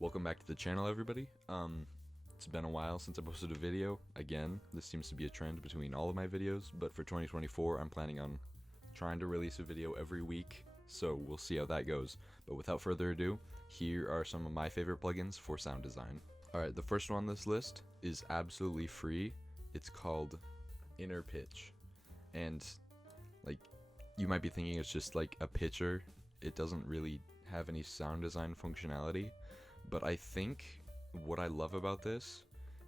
Welcome back to the channel, everybody. It's been a while since I posted a video. Again, this seems to be a trend between all of my videos, but for 2024, I'm planning on trying to release a video every week, so we'll see how that goes. But without further ado, here are some of my favorite plugins for sound design. Alright, the first one on this list is absolutely free. It's called Inner Pitch. And, like, you might be thinking it's just like a pitcher. It doesn't really have any sound design functionality. But I think what I love about this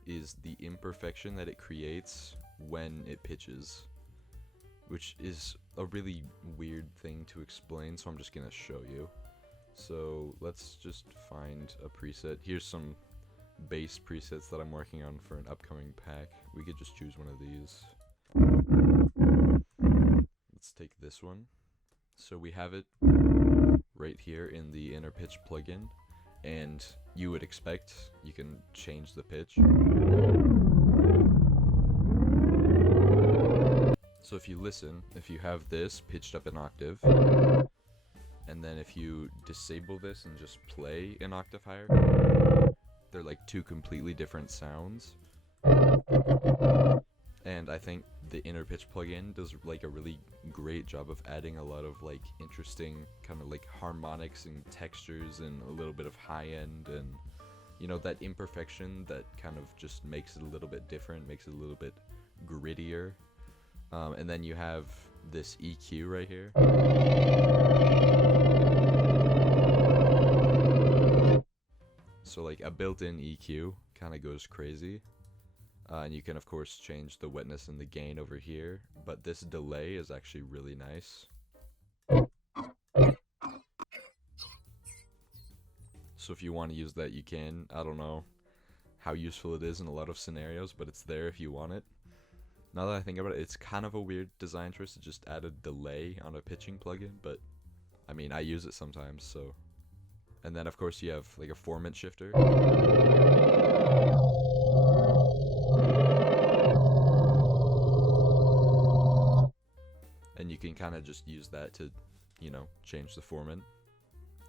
is the imperfection that it creates when it pitches, which is a really weird thing to explain, so I'm just gonna show you. So let's just find a preset. Here's some bass presets that I'm working on for an upcoming pack. We could just choose one of these. Let's take this one. So we have it right here in the Inner Pitch plugin. And you would expect you can change the pitch. So if you listen, if you have this pitched up an octave, and then if you disable this and just play an octave higher, they're like two completely different sounds. And I think the Inner Pitch plugin does like a really great job of adding a lot of like interesting kind of like harmonics and textures and a little bit of high end and, you know, that imperfection that kind of just makes it a little bit different, makes it a little bit grittier. And then you have this EQ right here. So like a built-in EQ kind of goes crazy. And you can of course change the wetness and the gain over here, but this delay is actually really nice. So if you want to use that, you can. I don't know how useful it is in a lot of scenarios, but it's there if you want it. Now that I think about it, it's kind of a weird design choice to just add a delay on a pitching plugin, but I mean, I use it sometimes, so. And then of course you have like a formant shifter. And you can kind of just use that to, you know, change the formant.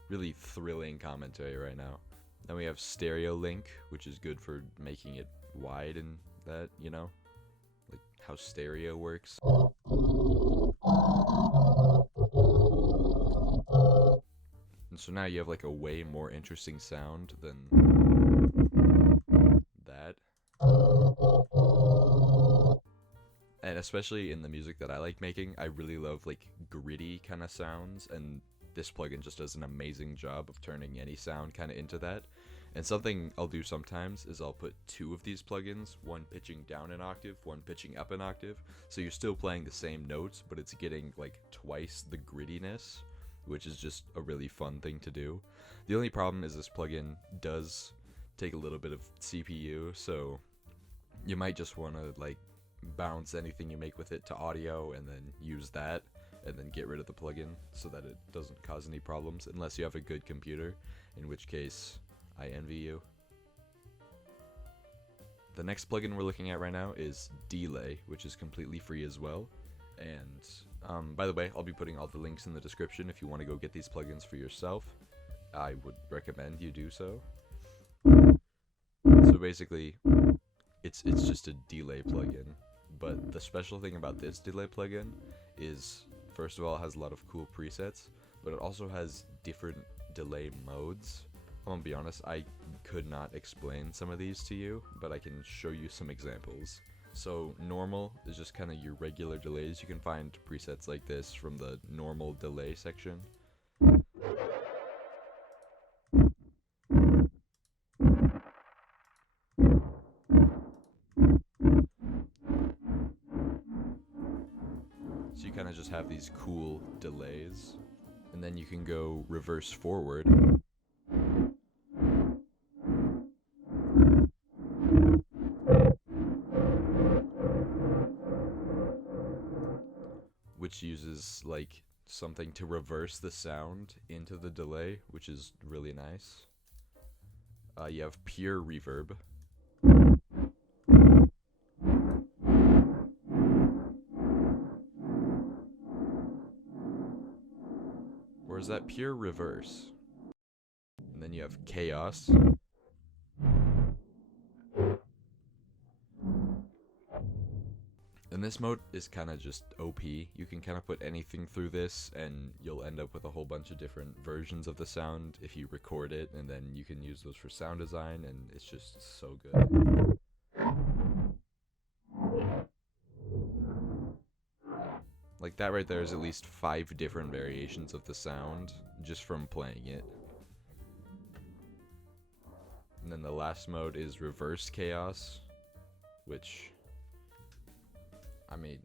Really thrilling commentary right now. Then we have stereo link, which is good for making it wide and that, you know, like how stereo works. And so now you have like a way more interesting sound than that. And especially in the music that I like making, I really love like gritty kind of sounds, and this plugin just does an amazing job of turning any sound kind of into that. And something I'll do sometimes is I'll put two of these plugins, one pitching down an octave, one pitching up an octave, so you're still playing the same notes, but it's getting like twice the grittiness, which is just a really fun thing to do. The only problem is this plugin does take a little bit of CPU, so you might just want to like bounce anything you make with it to audio and then use that and then get rid of the plugin so that it doesn't cause any problems, unless you have a good computer, in which case I envy you. The next plugin we're looking at right now is Delay, which is completely free as well. And by the way, I'll be putting all the links in the description if you want to go get these plugins for yourself. I would recommend you do so. So basically, it's just a delay plugin. But the special thing about this delay plugin is, first of all, it has a lot of cool presets, but it also has different delay modes. I'm gonna be honest, I could not explain some of these to you, but I can show you some examples. So normal is just kind of your regular delays. You can find presets like this from the normal delay section. So you kind of just have these cool delays, and then you can go reverse forward. Which uses like something to reverse the sound into the delay, which is really nice. You have pure reverb. Or is that pure reverse? And then then you have chaos. And this mode is kind of just OP. You can kind of put anything through this and you'll end up with a whole bunch of different versions of the sound if you record it, and then you can use those for sound design, and it's just so good. Like that right there is at least 5 different variations of the sound just from playing it. And then the last mode is reverse chaos, which, I mean,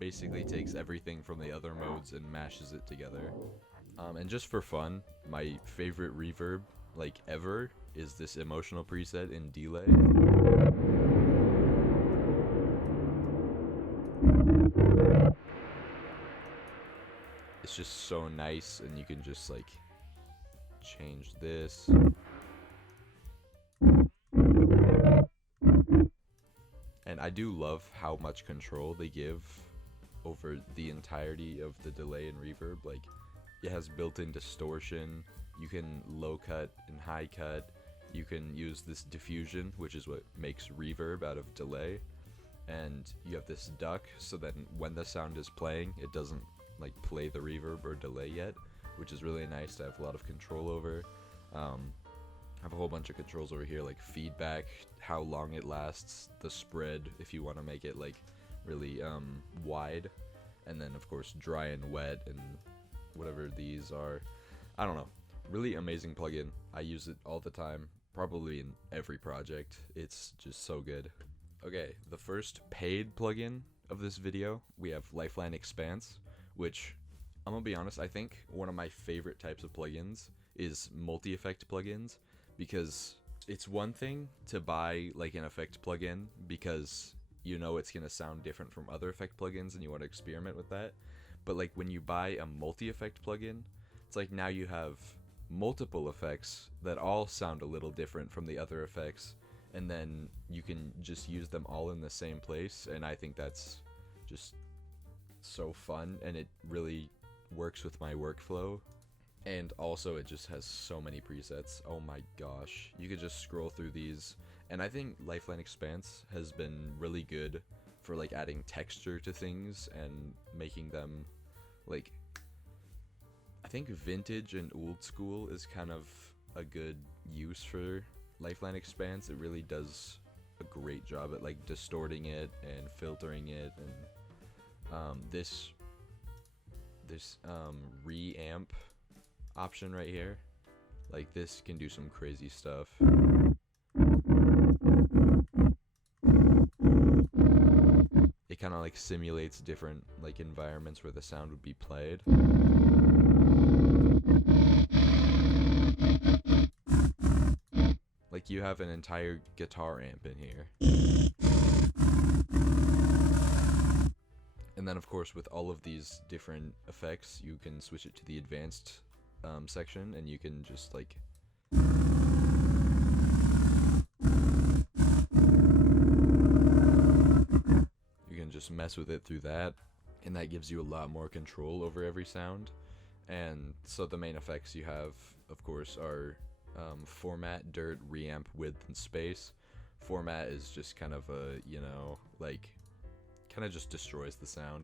basically takes everything from the other modes and mashes it together. And just for fun, my favorite reverb, like ever, is this emotional preset in delay. It's just so nice, and you can just like change this. And I do love how much control they give over the entirety of the delay and reverb. Like, it has built-in distortion, you can low cut and high cut, you can use this diffusion, which is what makes reverb out of delay, and you have this duck so that when the sound is playing, it doesn't like play the reverb or delay yet, which is really nice to have a lot of control over. I have a whole bunch of controls over here, like feedback, how long it lasts, the spread if you want to make it like really wide, and then of course dry and wet and whatever these are. I don't know, really amazing plugin. I use it all the time, probably in every project. It's just so good. Okay, the first paid plugin of this video, we have Lifeline Expanse, which, I'm gonna be honest, I think one of my favorite types of plugins is multi-effect plugins, because it's one thing to buy like an effect plugin because you know it's gonna sound different from other effect plugins and you want to experiment with that. But like when you buy a multi-effect plugin, it's like now you have multiple effects that all sound a little different from the other effects, and then you can just use them all in the same place, and I think that's just so fun, and it really works with my workflow. And also it just has so many presets. Oh my gosh, you could just scroll through these, and I think Lifeline Expanse has been really good for like adding texture to things and making them like, I think vintage and old school is kind of a good use for Lifeline Expanse. It really does a great job at like distorting it and filtering it, and this reamp option right here, like this can do some crazy stuff. It kind of like simulates different like environments where the sound would be played. Like you have an entire guitar amp in here. And then of course with all of these different effects, you can switch it to the advanced section, and you can just like just mess with it through that, and that gives you a lot more control over every sound. And so the main effects you have, of course, are format, dirt, reamp, width, and space. Format is just kind of a, you know, like kind of just destroys the sound.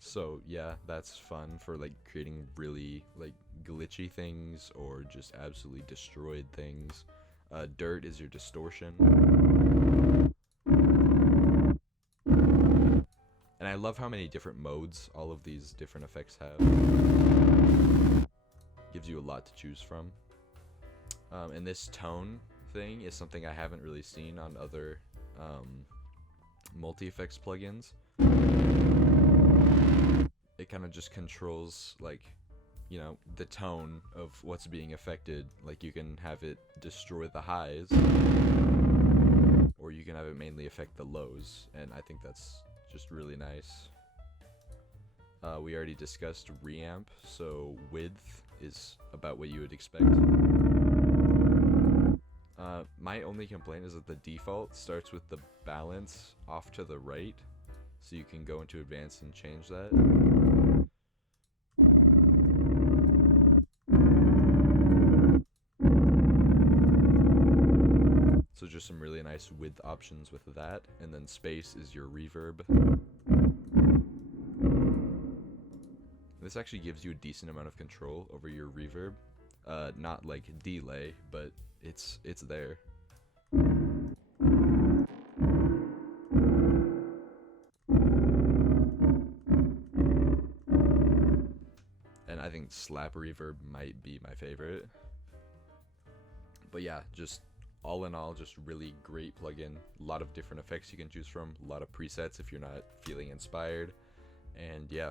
So yeah, that's fun for like creating really like glitchy things or just absolutely destroyed things. Dirt is your distortion. And I love how many different modes all of these different effects have. Gives you a lot to choose from. And this tone thing is something I haven't really seen on other multi-effects plugins. It kind of just controls, like, you know, the tone of what's being affected. Like, you can have it destroy the highs, or you can have it mainly affect the lows, and I think that's just really nice. We already discussed reamp, so width is about what you would expect. My only complaint is that the default starts with the balance off to the right, so you can go into advanced and change that. So just some really nice width options with that, and then space is your reverb. This actually gives you a decent amount of control over your reverb. Not like delay, but it's there. And I think slap reverb might be my favorite. But yeah, just all in all, just really great plugin. A lot of different effects you can choose from, a lot of presets if you're not feeling inspired. And yeah,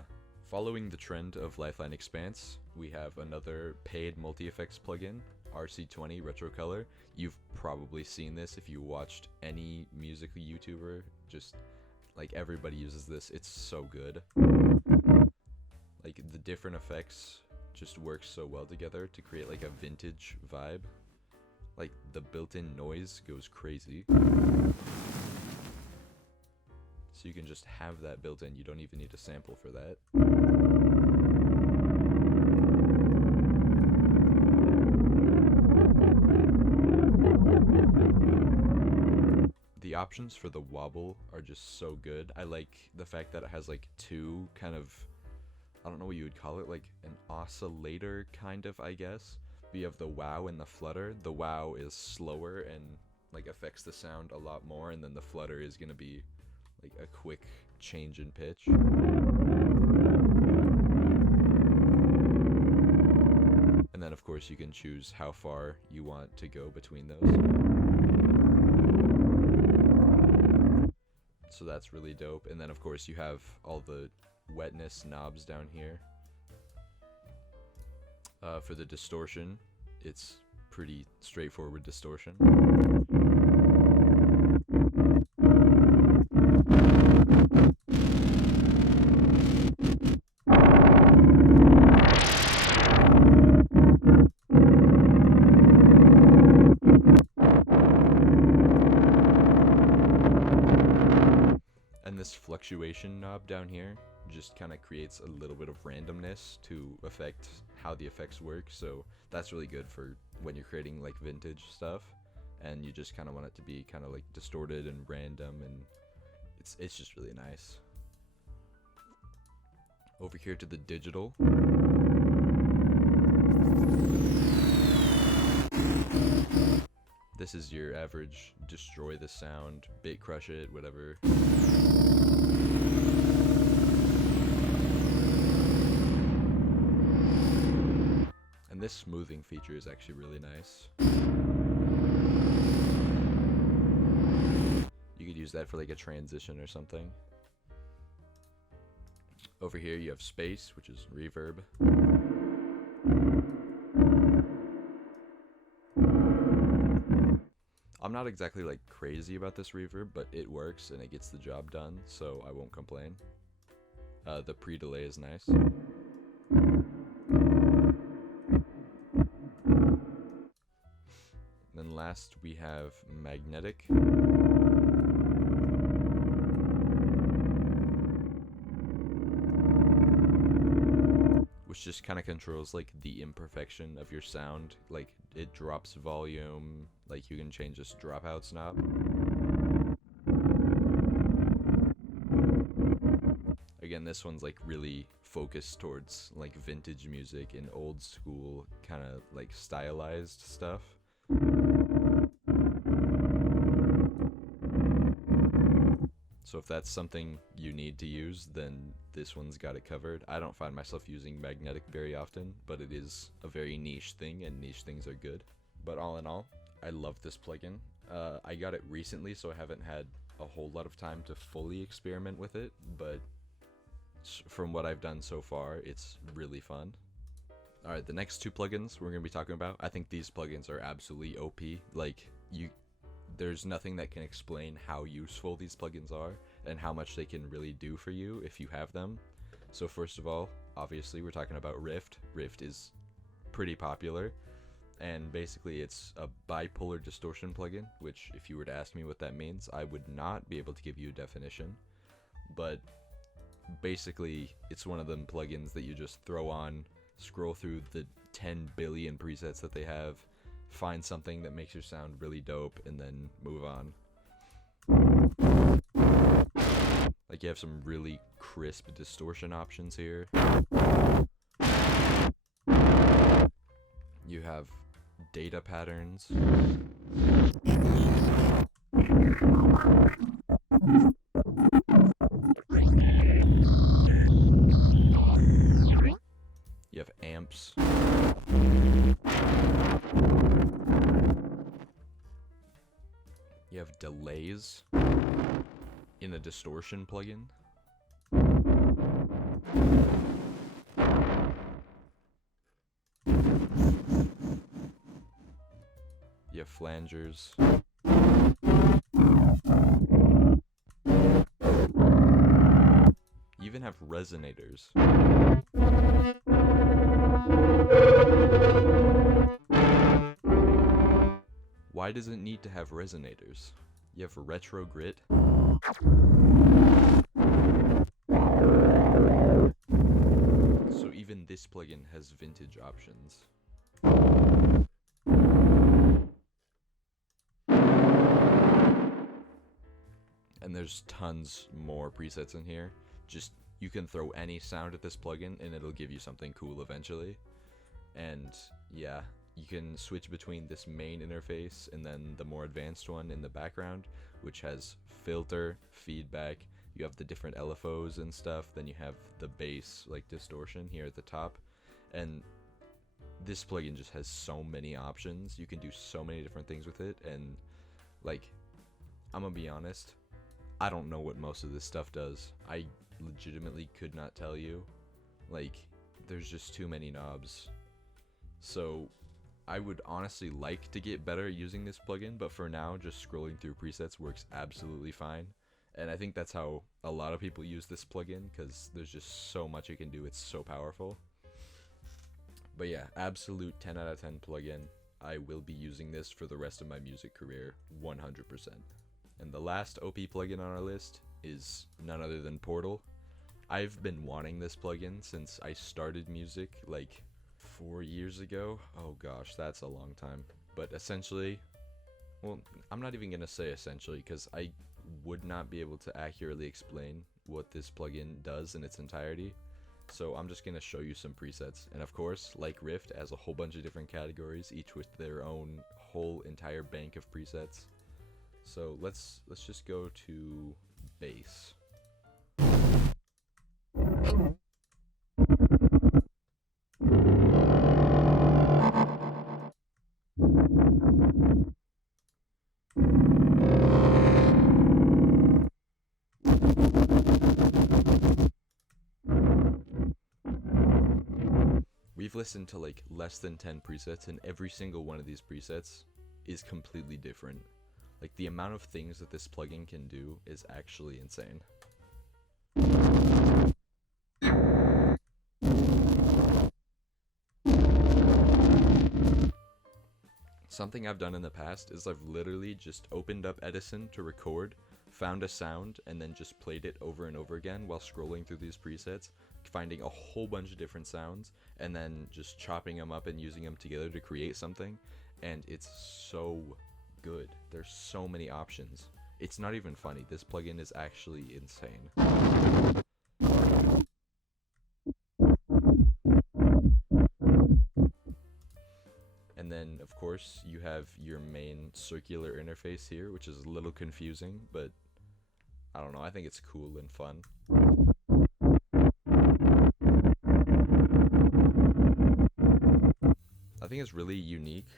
following the trend of Lifeline Expanse, we have another paid multi-effects plugin, RC20 Retro Color. You've probably seen this if you watched any music YouTuber, just like everybody uses this. It's so good. Like the different effects just work so well together to create like a vintage vibe. Like the built-in noise goes crazy. So you can just have that built in, you don't even need a sample for that. The options for the wobble are just so good. I like the fact that it has like two kind of, I don't know what you would call it, like an oscillator kind of, I guess. You have the wow and the flutter. The wow is slower and like affects the sound a lot more, and then the flutter is gonna be like a quick change in pitch. And then of course you can choose how far you want to go between those. So that's really dope. And then of course you have all the wetness knobs down here. For the distortion, it's pretty straightforward distortion. And this fluctuation knob down here just kind of creates a little bit of randomness to affect how the effects work, so that's really good for when you're creating like vintage stuff and you just kind of want it to be kind of like distorted and random, and it's just really nice. Over here to the digital. This is your average destroy the sound, bit crush it, whatever. And this smoothing feature is actually really nice. You could use that for like a transition or something. Over here you have space, which is reverb. I'm not exactly like crazy about this reverb, but it works and it gets the job done, so I won't complain. The pre-delay is nice. Then last we have magnetic. Which just kind of controls like the imperfection of your sound. Like it drops volume, like you can change this dropouts knob. Again, this one's like really focused towards like vintage music and old school kind of like stylized stuff. So if that's something you need to use, then this one's got it covered. I don't find myself using magnetic very often, but it is a very niche thing, and niche things are good. But all in all, I love this plugin. I got it recently, so I haven't had a whole lot of time to fully experiment with it, but from what I've done so far, it's really fun. Alright, the next two plugins we're going to be talking about, I think these plugins are absolutely OP. Like, there's nothing that can explain how useful these plugins are and how much they can really do for you if you have them. So first of all, obviously we're talking about Rift. Rift is pretty popular, and basically it's a bipolar distortion plugin, which if you were to ask me what that means, I would not be able to give you a definition. But basically it's one of them plugins that you just throw on, scroll through the 10 billion presets that they have, find something that makes your sound really dope, and then move on. Like, you have some really crisp distortion options here. You have data patterns. You have amps. You have delays in a distortion plugin. You have flangers. You even have resonators. Why does it need to have resonators? You have retro grit. So even this plugin has vintage options. And there's tons more presets in here. Just, you can throw any sound at this plugin and it'll give you something cool eventually. And yeah, you can switch between this main interface and then the more advanced one in the background, which has filter, feedback. You have the different LFOs and stuff. Then you have the bass, like distortion here at the top. And this plugin just has so many options. You can do so many different things with it. And like, I'm gonna be honest, I don't know what most of this stuff does. I legitimately could not tell you. Like, there's just too many knobs. So I would honestly like to get better at using this plugin, but for now, just scrolling through presets works absolutely fine. And I think that's how a lot of people use this plugin, because there's just so much it can do. It's so powerful. But yeah, absolute 10 out of 10 plugin. I will be using this for the rest of my music career, 100%. And the last OP plugin on our list is none other than Portal. I've been wanting this plugin since I started music like 4 years ago. Oh gosh, that's a long time. But essentially, well, I'm not even gonna say essentially, because I would not be able to accurately explain what this plugin does in its entirety. So I'm just gonna show you some presets. And of course, like Rift, has a whole bunch of different categories, each with their own whole entire bank of presets. So let's just go to bass. We've listened to like less than 10 presets, and every single one of these presets is completely different. Like, the amount of things that this plugin can do is actually insane. Something I've done in the past is I've literally just opened up Edison to record, found a sound, and then just played it over and over again while scrolling through these presets, finding a whole bunch of different sounds, and then just chopping them up and using them together to create something. And it's so good. There's so many options. It's not even funny. This plugin is actually insane. And then, of course, you have your main circular interface here, which is a little confusing, but I don't know. I think it's cool and fun. I think it's really unique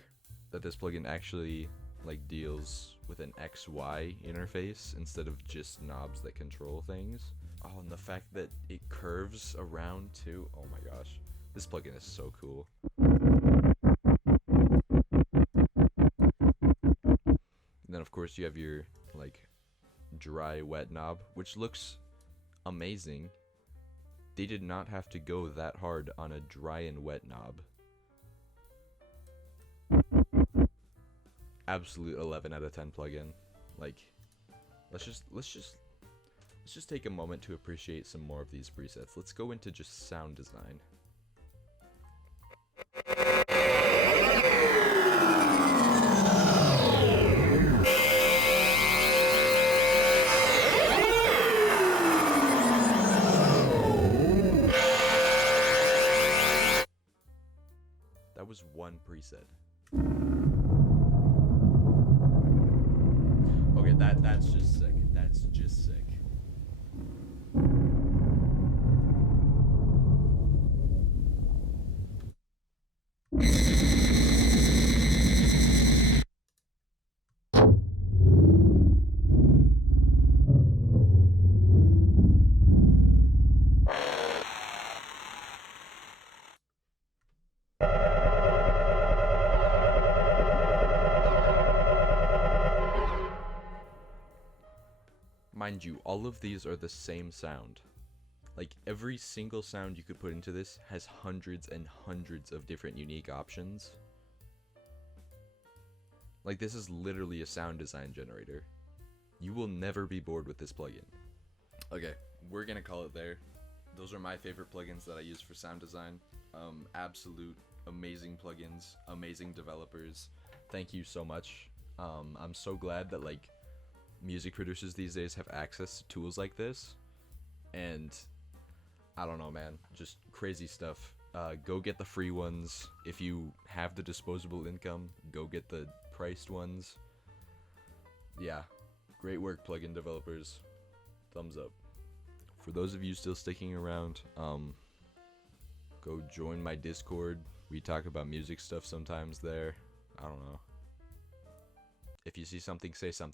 that this plugin actually like deals with an XY interface instead of just knobs that control things. Oh, and the fact that it curves around too. Oh my gosh, this plugin is so cool. And then of course you have your like dry wet knob, which looks amazing, They did not have to go that hard on a dry and wet knob. Absolute 11 out of 10 plugin. Like, let's just take a moment to appreciate some more of these presets. Let's go into just sound design. That was one preset. Okay, that's just sick. That's just sick. Mind you, all of these are the same sound. Like, every single sound you could put into this has hundreds and hundreds of different unique options. Like, this is literally a sound design generator. You will never be bored with this plugin. Okay, we're gonna call it there. Those are my favorite plugins that I use for sound design. Absolute amazing plugins, amazing developers. Thank you so much. I'm so glad that, like, music producers these days have access to tools like this, and I don't know, man, just crazy stuff. Go get the free ones. If you have the disposable income, go get the priced ones. Yeah, great work, plugin developers. Thumbs up. For those of you still sticking around, go join my Discord. We talk about music stuff sometimes there. I don't know. If you see something, say something.